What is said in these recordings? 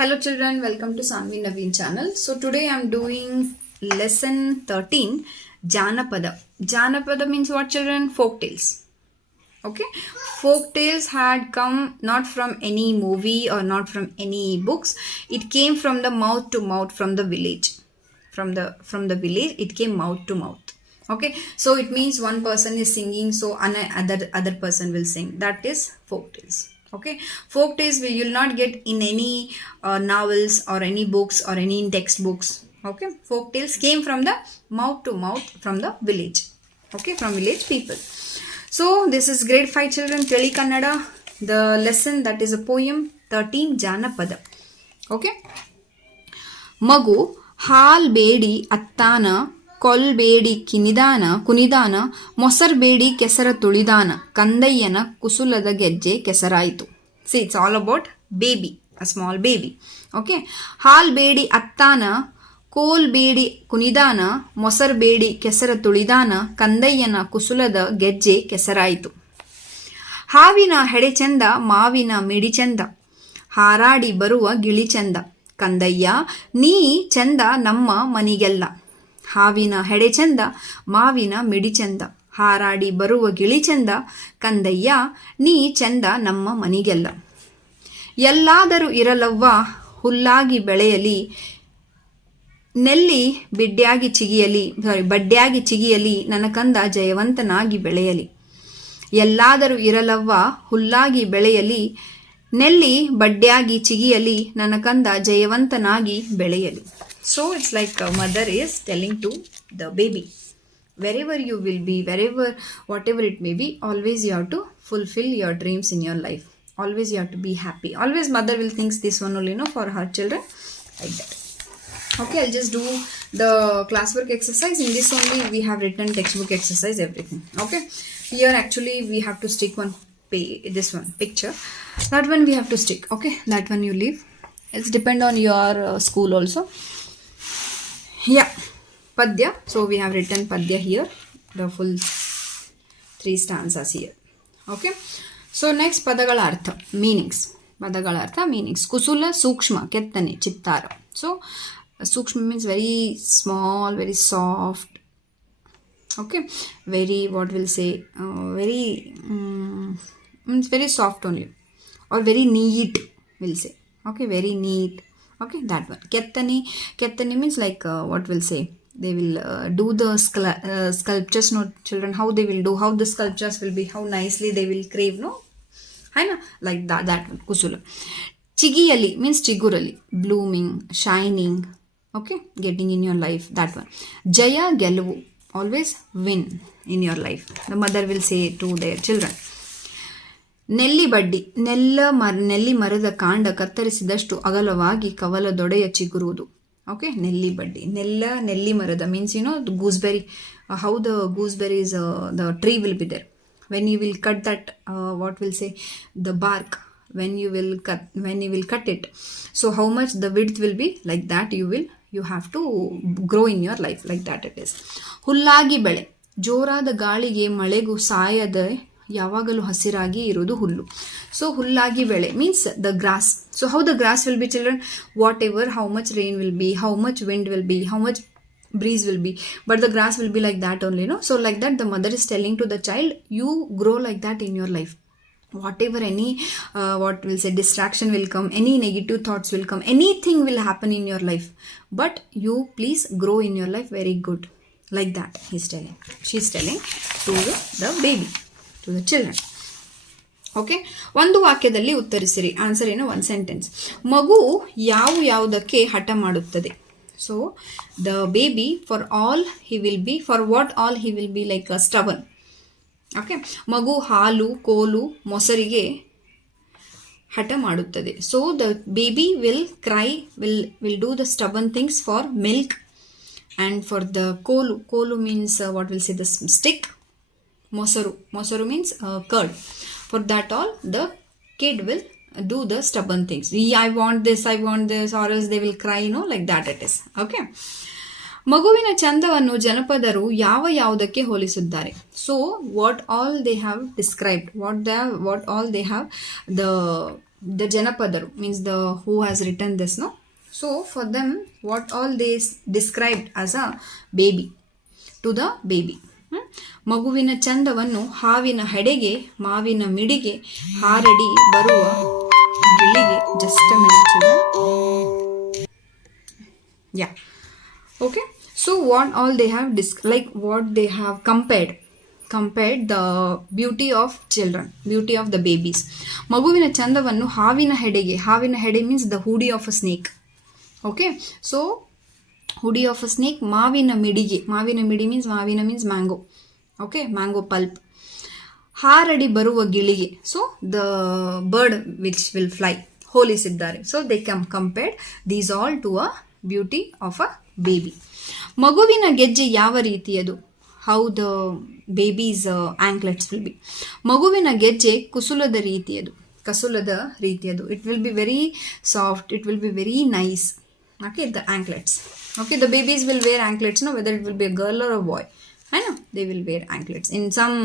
Hello children, welcome to Sanvi Naveen channel. So today I am doing lesson 13, Janapada. Janapada means what children? Folk tales. Okay, folk tales had come not from any movie or not from any books. It came from the mouth to mouth from the village. From the village, it came mouth to mouth. Okay, so it means one person is singing, so other person will sing. That is folk tales. Okay, folk tales you will not get in any novels or any books or any textbooks. Okay, folk tales came from the mouth to mouth from the village. Okay, from village people. So this is grade 5 children, Teli Kannada. The lesson, that is a poem 13, Janapada. Okay, ಮಗು ಹಾಲ್ ಬೇಡಿ ಅತ್ತಾನ ಕೊಲ್ಬೇಡಿ ಕುನಿದಾನ ಮೊಸರ್ಬೇಡಿ ಕೆಸರ ತುಳಿದಾನ ಕಂದಯ್ಯನ ಕುಸುಲದ ಗೆಜ್ಜೆ ಕೆಸರಾಯಿತು. See it's all about baby, a small baby. Okay, ಹಾಲ್ ಬೇಡಿ ಅತ್ತಾನ ಕೋಲ್ ಬೇಡಿ ಕುನಿದಾನ ಮೊಸರ್ಬೇಡಿ ಕೆಸರ ತುಳಿದಾನ ಕಂದಯ್ಯನ ಕುಸುಲದ ಗೆಜ್ಜೆ ಕೆಸರಾಯಿತು. ಹಾವಿನ ಹೆಡೆ ಚಂದ ಮಾವಿನ ಮಿಡಿ ಚಂದ ಹಾರಾಡಿ ಬರುವ ಗಿಳಿ ಚಂದ ಕಂದಯ್ಯ ನೀ ಚಂದ ನಮ್ಮ ಮನಿಗೆಲ್ಲ. ಹಾವಿನ ಹೆಡೆ ಚಂದ ಮಾವಿನ ಮಿಡಿ ಚಂದ ಹಾರಾಡಿ ಬರುವ ಗಿಳಿ ಚಂದ ಕಂದಯ್ಯ ನೀ ಚಂದ ನಮ್ಮ ಮನಿಗೆಲ್ಲ. ಎಲ್ಲಾದರೂ ಇರಲವ್ವ ಹುಲ್ಲಾಗಿ ಬೆಳೆಯಲಿ ನೆಲ್ಲಿ ಬಡ್ಡ್ಯಾಗಿ ಚಿಗಿಯಲಿ ನನ್ನ ಕಂದ ಜಯವಂತನಾಗಿ ಬೆಳೆಯಲಿ. ಎಲ್ಲಾದರೂ ಇರಲವ್ವ ಹುಲ್ಲಾಗಿ ಬೆಳೆಯಲಿ ನೆಲ್ಲಿ ಬಡ್ಡ್ಯಾಗಿ ಚಿಗಿಯಲಿ ನನ್ನ ಕಂದ ಜಯವಂತನಾಗಿ ಬೆಳೆಯಲಿ. So it's like a mother is telling to the baby, wherever you will be, whatever it may be, always you have to fulfill your dreams in your life. Always you have to be happy. Always mother will think this one only, for her children, like that. Okay, I'll just do the classwork exercise. In this only we have written textbook exercise, everything. Okay, here actually we have to stick this one picture. That one we have to stick. Okay, that one you leave. It's depend on your school also. Yeah, Padya. So we have written Padya here, the full 3 stanzas here. Okay, so next Padagala Artha, meanings. Padagala Artha, meanings. Kusula Sukshma, Kettane, Chittara. So Sukshma means very small, very soft. Okay, very, what will say, means very soft only, or very neat, we'll say. Okay, very neat. Okay, that one. Kettani means like what will say, they will do the sculptures, no children, how they will do, how the sculptures will be, how nicely they will crave, no, like that one. Kusula. Chigiyali means chigurali, blooming, shining. Okay, getting in your life, that one. Jaya Gelavu, always win in your life, the mother will say to their children. ನೆಲ್ಲಿ ಬಡ್ಡಿ, ನೆಲ್ಲಿ ಮರದ ಕಾಂಡ ಕತ್ತರಿಸಿದಷ್ಟು ಅಗಲವಾಗಿ ಕವಲದೊಡೆಯ ಚಿಗುರುವುದು. Okay, ನೆಲ್ಲಿ ಬಡ್ಡಿ, ನೆಲ್ಲಿ ಮರದ means gooseberry, how the gooseberries the tree will be there. When you will cut that, what will say, the bark, when you will cut it, so how much the width will be, like that you have to grow in your life, like that it is. ಹುಲ್ಲಾಗಿ ಬೆಳೆ, ಜೋರಾದ ಗಾಳಿಗೆ ಮಳೆಗೂ ಸಾಯದ ಯಾವಾಗಲೂ ಹಸಿರಾಗಿ ಇರೋದು ಹುಲ್ಲು. So ಹುಲ್ಲಾಗಿ ಬೆಳೆ means the grass. So how the grass will be children, whatever, how much rain will be, how much wind will be, how much breeze will be, but the grass will be like that only, so like that the mother is telling to the child, you grow like that in your life. Whatever any what will say, distraction will come, any negative thoughts will come, anything will happen in your life, but you please grow in your life very good, like that she's telling to the baby, to the children. Okay, ಒಂದು ವಾಕ್ಯದಲ್ಲಿ ಉತ್ತರಿಸಿರಿ. Answer ಏನು, ಒಂದು sentence. ಮಗು ಯಾವುದಕ್ಕೆ ಹಠ ಮಾಡುತ್ತದೆ. So the baby, for what all he will be like stubborn. Okay, ಮಗು ಹಾಲು ಕೋಲು ಮೊಸರಿಗೆ ಹಠ ಮಾಡುತ್ತದೆ. So the baby will cry, will do the stubborn things for milk. And for the ಕೋಲು means what will say, the stick. Mosaru means curd. For that all, the kid will do the stubborn things. I want this, or else they will cry, like that it is. Okay. ಮಗುವಿನ ಚಂದವನ್ನು ಜನಪದರು ಯಾವುದಕ್ಕೆ ಹೋಲಿಸಿದ್ದಾರೆ. So what all they have described, what all they have, the the Janapadaru means the who has written this, no? So for them, what all they described as a baby, to the baby. ಮಗುವಿನ ಚಂದವನ್ನು ಹಾವಿನ ಹೆಡೆಗೆ ಮಾವಿನ ಮಿಡಿಗೆ ಹಾರಡಿ ಬರುವ ಗಿಳಿಗೆ. Just a minute children. Yeah. Okay. So what all they have what they have compared the beauty of children, beauty of the babies. ಮಗುವಿನ ಚಂದವನ್ನು ಹಾವಿನ ಹೆಡೆಗೆ. ಹಾವಿನ ಹೆಡೆ means the hoodie of a snake. Okay. So hoodie of a snake. ಮಾವಿನ ಮಿಡಿಗೆ. ಮಾವಿನ ಮಿಡಿ means mango. Okay. Mango pulp. ಹಾರಡಿ ಬರುವ ಗಿಳಿಗೆ. So the bird which will fly. ಹೋಲಿಸಿದ್ದಾರೆ. So they compared these all to a beauty of a baby. ಮಗುವಿನ ಗೆಜ್ಜೆ ಯಾವ ರೀತಿಯದು? How the baby's anklets will be. ಮಗುವಿನ ಗೆಜ್ಜೆ ಕುಸುಲದ ರೀತಿಯದು. It will be very soft. It will be very nice. Okay, the anklets. Okay, the babies will wear anklets, no, whether it will be a girl or a boy. I know they will wear anklets in some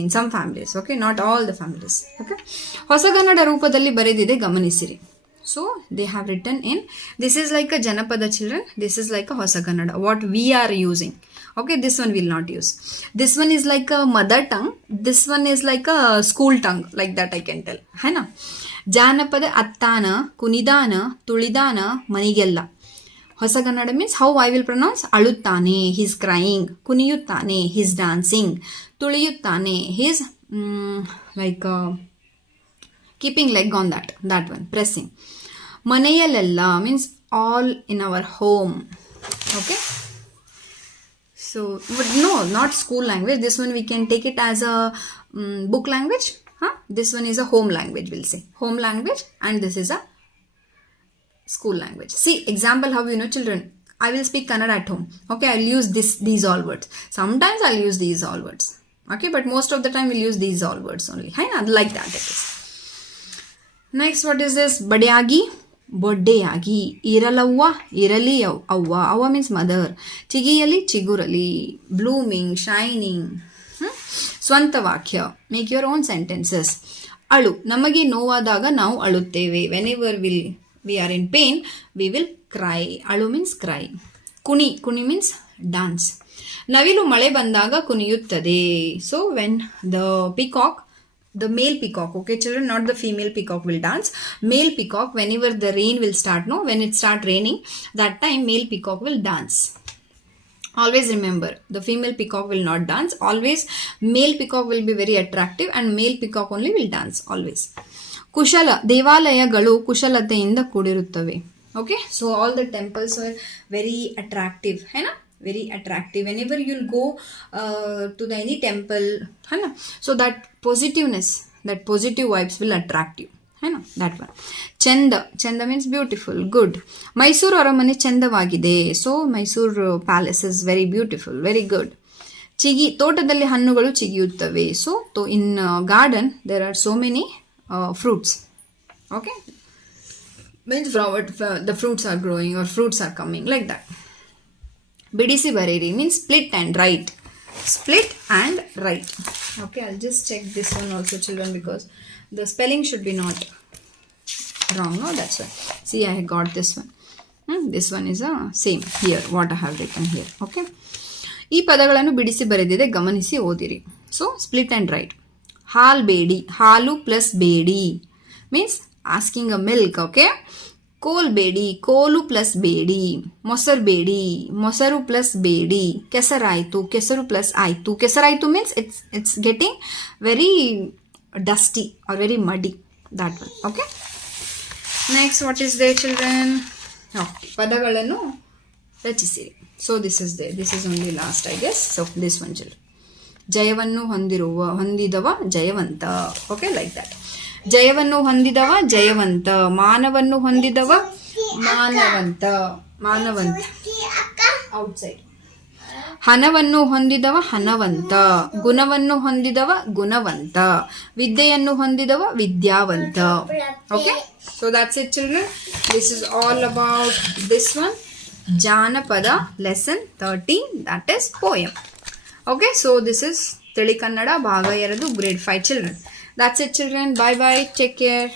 in some families. Okay, not all the families. Okay, ಹೊಸಗನ್ನಡ ರೂಪದಲ್ಲಿ ಬರೆದಿದೆ, ಗಮನಿಸಿರಿ. So they have written in, this is like a Janapada children, this is like a Hosagannada, what we are using. Okay, this one will not use. This one is like a mother tongue, this one is like a school tongue, like that I can tell. hai na? Janapada attana kunidana tulidana manigella. Hosagannada means how I will pronounce. Aluttane, he's crying. Kuniyuttane, he's dancing. Tuliyuttane, he's keeping leg on that one, pressing. Maneyalella means all in our home. Okay. So, but no, not school language. This one we can take it as a book language. This one is a home language, we'll say. Home language, and this is a school language. See, example how children. I will speak Kannada at home. Okay, I'll use these all words. Sometimes I'll use these all words. Okay, but most of the time we'll use these all words only. Like that it is. Next, what is this? Badeyagi, ಬೊಡ್ಡೆಯಾಗಿ. ಇರಲವ್ವ, ಇರಲಿ ಅವ್ವ. ಅವ್ವ means mother. ಚಿಗಿಯಲಿ, ಚಿಗುರಲಿ. Blooming, shining. ಸ್ವಂತ ವಾಕ್ಯ. Make your own sentences. ಅಳು. ನಮಗೆ ನೋವಾದಾಗ ನಾವು ಅಳುತ್ತೇವೆ. Whenever we are in pain, we will cry. ಅಳು means cry. ಕುಣಿ. ಕುಣಿ means dance. ನವಿಲು ಮಳೆ ಬಂದಾಗ ಕುಣಿಯುತ್ತದೆ. So when the peacock, the male peacock, okay children, not the female peacock will dance. Male peacock, whenever the rain will start, no, when it start raining, that time male peacock will dance. Always remember, the female peacock will not dance. Always male peacock will be very attractive and male peacock only will dance always. ಕುಶಲ. ದೇವಾಲಯಗಳು ಕುಶಲತೆಯಿಂದ ಕೂಡಿರುತ್ತವೆ. Okay, so all the temples were very attractive, very attractive. Whenever you'll go to any temple, so that positiveness, that positive vibes will attract you. That one. Chanda. Chanda means beautiful, good. Mysore ಅರಮನೆ ಚಂದವಾಗಿದೆ. So Mysore palace is very beautiful, very good. ಚಿಗಿ. ತೋಟದಲ್ಲಿ ಹಣ್ಣುಗಳು ಚಿಗಿಯುತ್ತವೆ. So in garden there are so many fruits. Okay, means the fruits are growing or fruits are coming, like that. Bidisi bareri means split and write. Split and write. Okay, I'll just check this one also children, because the spelling should be not wrong, no, that's why. See, I got this one. This one is same here, what I have written here. Okay, ಈ ಪದಗಳನ್ನು ಬಿಡಿಸಿ ಬರೆದಿದೆ, ಗಮನಿಸಿ ಓದಿರಿ. So split and write. ಹಾಲ್ ಬೇಡಿ. ಹಾಲು plus ಬೇಡಿ means asking a milk. Okay, ಕೋಲ್ ಬೇಡಿ. ಕೋಲು ಪ್ಲಸ್ ಬೇಡಿ. ಮೊಸರು ಬೇಡಿ. ಮೊಸರು ಪ್ಲಸ್ ಬೇಡಿ. ಕೆಸರಾಯ್ತು. ಕೆಸರು ಪ್ಲಸ್ ಆಯ್ತು. ಕೆಸರಾಯ್ತು means it's getting very dusty or very muddy, that one. Okay, next, what is there children? ಪದಗಳನ್ನು ರಚಿಸಿರಿ. So this is there. This is only last, I guess. So this one children. ಜಯವನ್ನು ಹೊಂದಿದವ ಜಯವಂತ. Okay, like that. ಜಯವನ್ನು ಹೊಂದಿದವ ಜಯವಂತ. ಮಾನವನ್ನು ಹೊಂದಿದವ ಮಾನವಂತ. ಮಾನವಂತ outside. ಹಣವನ್ನು ಹೊಂದಿದವ ಹಣವಂತ. ಗುಣವನ್ನು ಹೊಂದಿದವ ಗುಣವಂತ. ವಿದ್ಯೆಯನ್ನು ಹೊಂದಿದವ ವಿದ್ಯಾವಂತ. Okay, so that's it children. This is all about this one, Janapada lesson 13, that is poem. Okay, so this is Tili Kannada Bhaga 2 grade 5 children. That's it, children. Bye bye. Take care.